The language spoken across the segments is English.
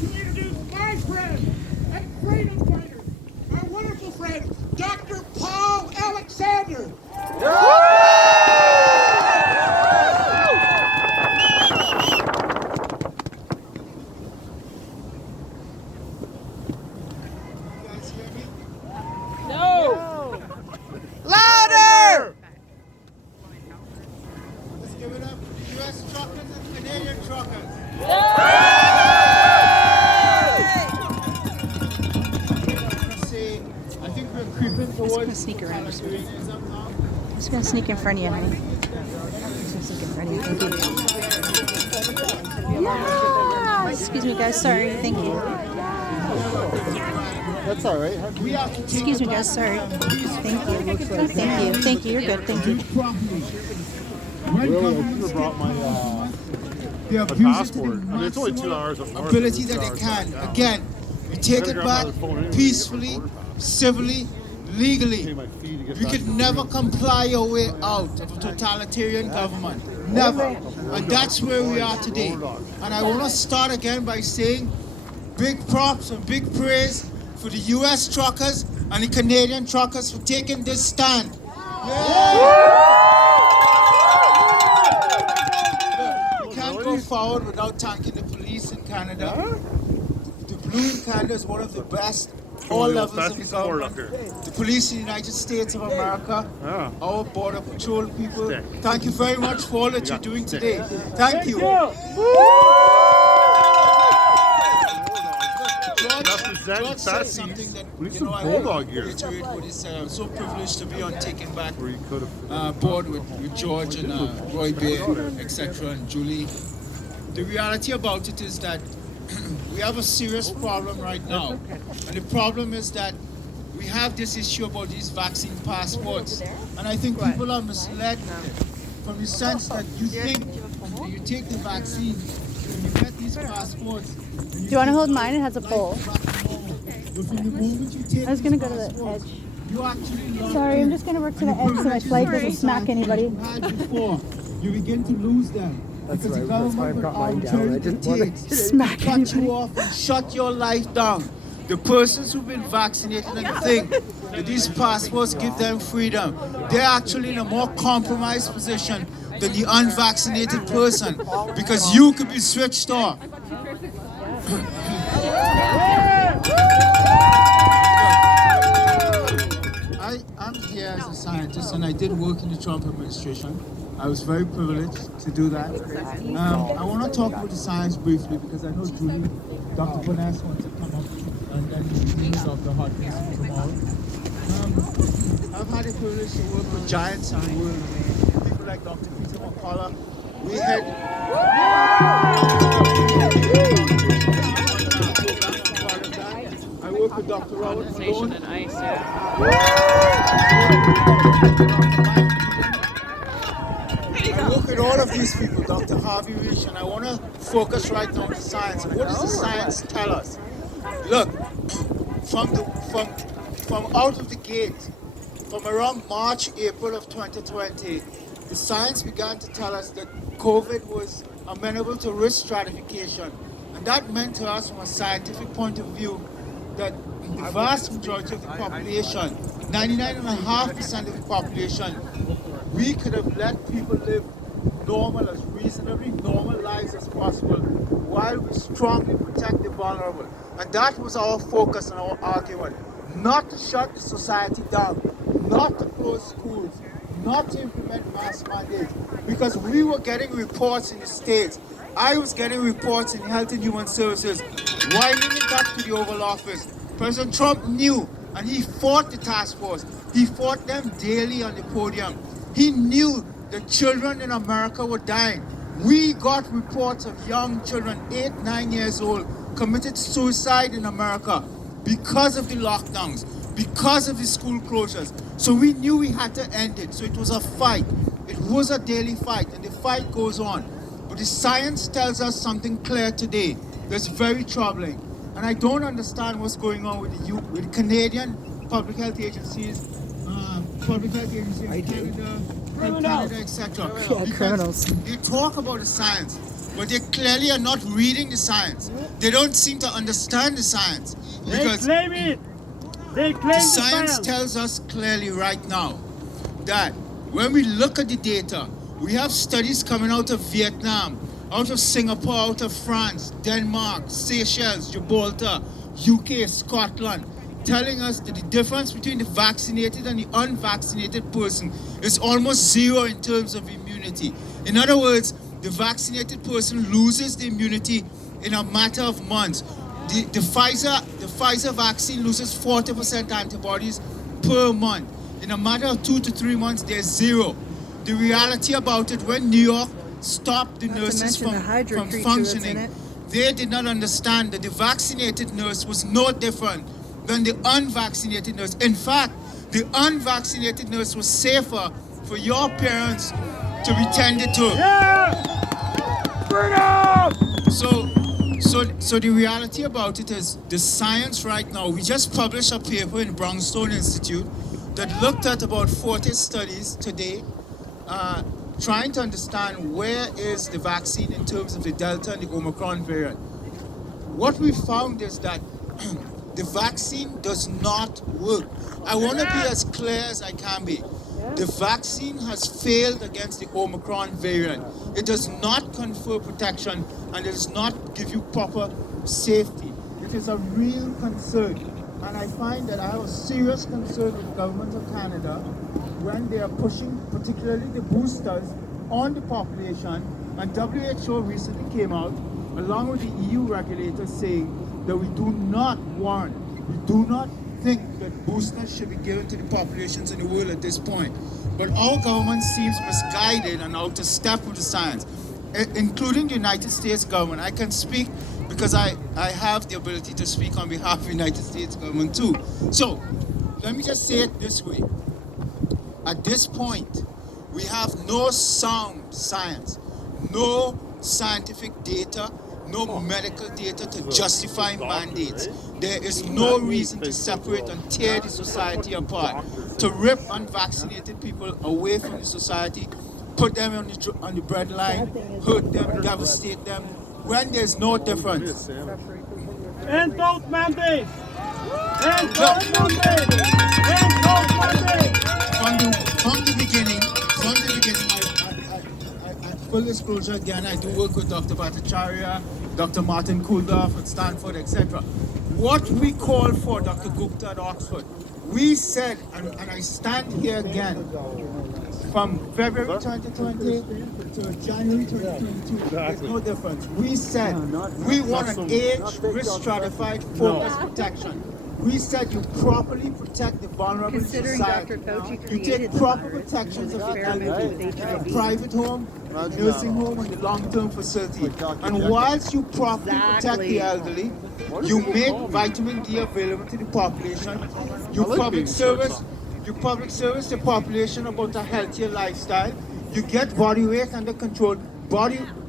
to introduce my friend and freedom fighter, our wonderful friend, Dr. Paul Alexander. No! Louder! Let's give it up for the U.S. truckers and Canadian truckers. I think we're creeping towards. I'm just gonna sneak around. I'm just gonna sneak in front of you, honey. I'm just gonna sneak in front of you. Thank you. Yeah! Excuse me, guys. Sorry. Thank you. That's all right. Excuse me, guys. Sorry. Thank you. Thank you. Thank you. You're good. Thank you. Really, I should have brought my passport. I mean, it's only 2 hours up north. Ability that they can. Again, we take it back peacefully, civilly, legally. We could never comply our way out of a totalitarian government. Never. And that's where we are today. And I want to start again by saying big props and big praise for the U.S. truckers and the Canadian truckers for taking this stand. We can't go forward without thanking the police in Canada. The Blue in Canada is one of the best, all levels of the government. The police in the United States of America, our border patrol people. Thank you very much for all that you're doing today. Thank you. George said something that, I want to reiterate what he said. I'm so privileged to be on Taking Back board with George and Roy Bear, etc., and Julie. The reality about it is that we have a serious problem right now. And the problem is that we have this issue about these vaccine passports. And I think people are misled from the sense that you think that you take the vaccine and you get these passports. Do you want to hold mine? It has a pole. But from the moment you take I was going to go to the edge. you actually Sorry, I'm just going to work to the edge so my flight doesn't smack anybody. You begin to lose them. That's because right. the That's why government I've got will mine down. I arbitrarily didn't want take, to Smack cut anybody. you off and shut your life down. The persons who've been vaccinated and think that these passports give them freedom, they're actually in a more compromised position than the unvaccinated person because you could be switched off. I'm here as a scientist and I did work in the Trump administration. I was very privileged to do that. I want to talk about the science briefly because I know Julie, Dr. Bonas wants to come up and then Dr. Hodgkins tomorrow. I've had the privilege to work with giants in the world, people like Dr. Peter McCullough. We had I work with Dr. Robert Malone. And ice, yeah. I work with all of these people, Dr. Harvey Rich, and I want to focus right now on the science. What does the science tell us? Look, from out of the gate, from around March, April of 2020, the science began to tell us that COVID was amenable to risk stratification. And that meant to us from a scientific point of view that the vast majority of the population, 99.5% of the population, we could have let people live normal, as reasonably normal lives as possible, while we strongly protect the vulnerable. And that was our focus and our argument. Not to shut the society down, not to close schools, not to implement mass mandates, because we were getting reports in the States. I was getting reports in Health and Human Services, winding it back to the Oval Office. President Trump knew, and he fought the task force. He fought them daily on the podium. He knew the children in America were dying. We got reports of young children, 8, 9 years old, committed suicide in America because of the lockdowns, because of the school closures. So we knew we had to end it. So it was a fight. It was a daily fight, and the fight goes on. But the science tells us something clear today that's very troubling. And I don't understand what's going on with the Canadian public health agencies, in Canada, etc. Criminals. They talk about the science, but they clearly are not reading the science. They don't seem to understand the science. They Because claim it. They claim the science tells us clearly right now that when we look at the data, we have studies coming out of Vietnam, out of Singapore, out of France, Denmark, Seychelles, Gibraltar, UK, Scotland, telling us that the difference between the vaccinated and the unvaccinated person is almost zero in terms of immunity. In other words, the vaccinated person loses the immunity in a matter of months. The Pfizer vaccine loses 40% antibodies per month. In a matter of 2 to 3 months, there's zero. The reality about it, when New York stopped the nurses from functioning, they did not understand that the vaccinated nurse was no different than the unvaccinated nurse. In fact, the unvaccinated nurse was safer for your parents to be tended to. So the reality about it is the science right now, we just published a paper in Brownstone Institute that looked at about 40 studies today, trying to understand where is the vaccine in terms of the Delta and the Omicron variant. What we found is that the vaccine does not work. I want to be as clear as I can be. The vaccine has failed against the Omicron variant. It does not confer protection and it does not give you proper safety. It is a real concern. And I find that I have a serious concern with the government of Canada when they are pushing particularly the boosters on the population. And WHO recently came out along with the EU regulators saying that we do not think that boosters should be given to the populations in the world at this point. But our government seems misguided and out of step with the science, including the United States government. I can speak because I have the ability to speak on behalf of the United States government too. So, let me just say it this way. At this point, we have no sound science, no scientific data, no medical data to justify mandates. There is no reason to separate and tear the society apart, to rip unvaccinated people away from the society, put them on the breadline, hurt them, devastate them, when there's no difference. End those mandates! End those mandates! End those mandates! From the beginning, full disclosure again, I do work with Dr. Bhattacharya, Dr. Martin Kulldorff at Stanford, etc. What we called for, Dr. Gupta at Oxford, we said, and I stand here again, from February 2020 to January 2022, there's no difference. We said we want an age, risk stratified, focused protection. We said you properly protect the vulnerable in society. You take proper protections of the elderly, the private home, the nursing home, and the long-term facility. And whilst you properly protect the elderly, you make vitamin D available to the population. You public service the population about a healthier lifestyle. You get body weight under control.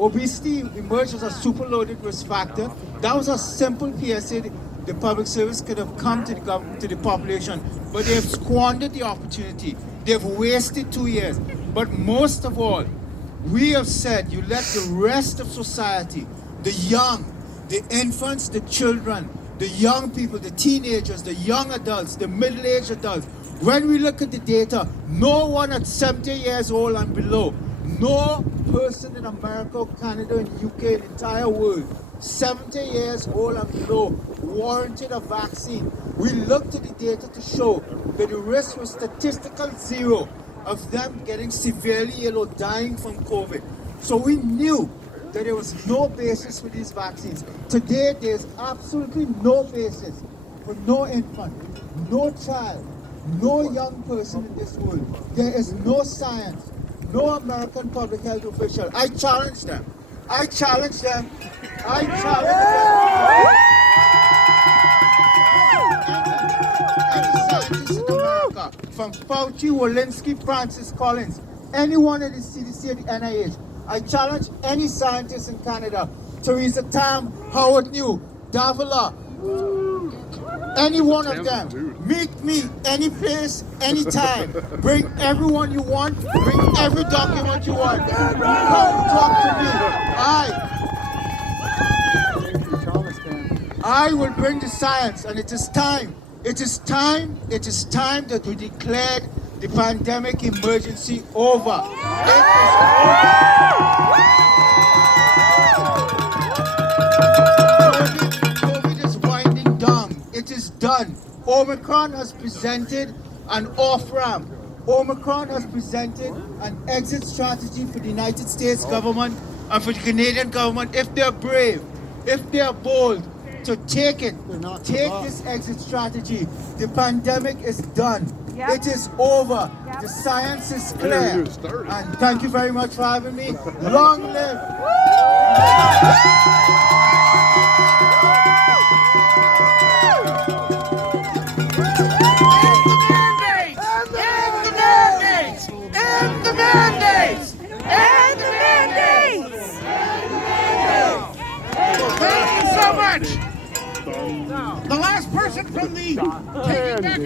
Obesity emerged as a super-loaded risk factor. That was a simple PSA. The public service could have come to the population, but they have squandered the opportunity. They've wasted 2 years. But most of all, we have said you let the rest of society, the young, the infants, the children, the young people, the teenagers, the young adults, the middle-aged adults. When we look at the data, no one at 70 years old and below, no person in America, Canada, and UK, in the entire world, 70 years old and below, warranted a vaccine. We looked at the data to show that the risk was statistical zero of them getting severely ill or dying from COVID. So we knew that there was no basis for these vaccines. Today, there's absolutely no basis for no infant, no child, no young person in this world. There is no science, no American public health official. I challenge them. I challenge them. I challenge them. Any scientist in America, from Fauci, Walensky, Francis Collins, anyone at the CDC and the NIH, I challenge any scientist in Canada, Theresa Tam, Howard New, Davila, any one of them, meet me any place, anytime. Bring everyone you want, bring every document you want. Come talk to me. I will bring the science, and it is time. It is time that we declared the pandemic emergency over. It is COVID is winding down. It is done. Omicron has presented an off-ramp. Omicron has presented an exit strategy for the United States government and for the Canadian government, if they're brave, if they're bold, to take it, take this exit strategy. The pandemic is done. Yep. It is over. The science is clear. And thank you very much for having me. Long live. Thank you so much. The last person from the Taking Back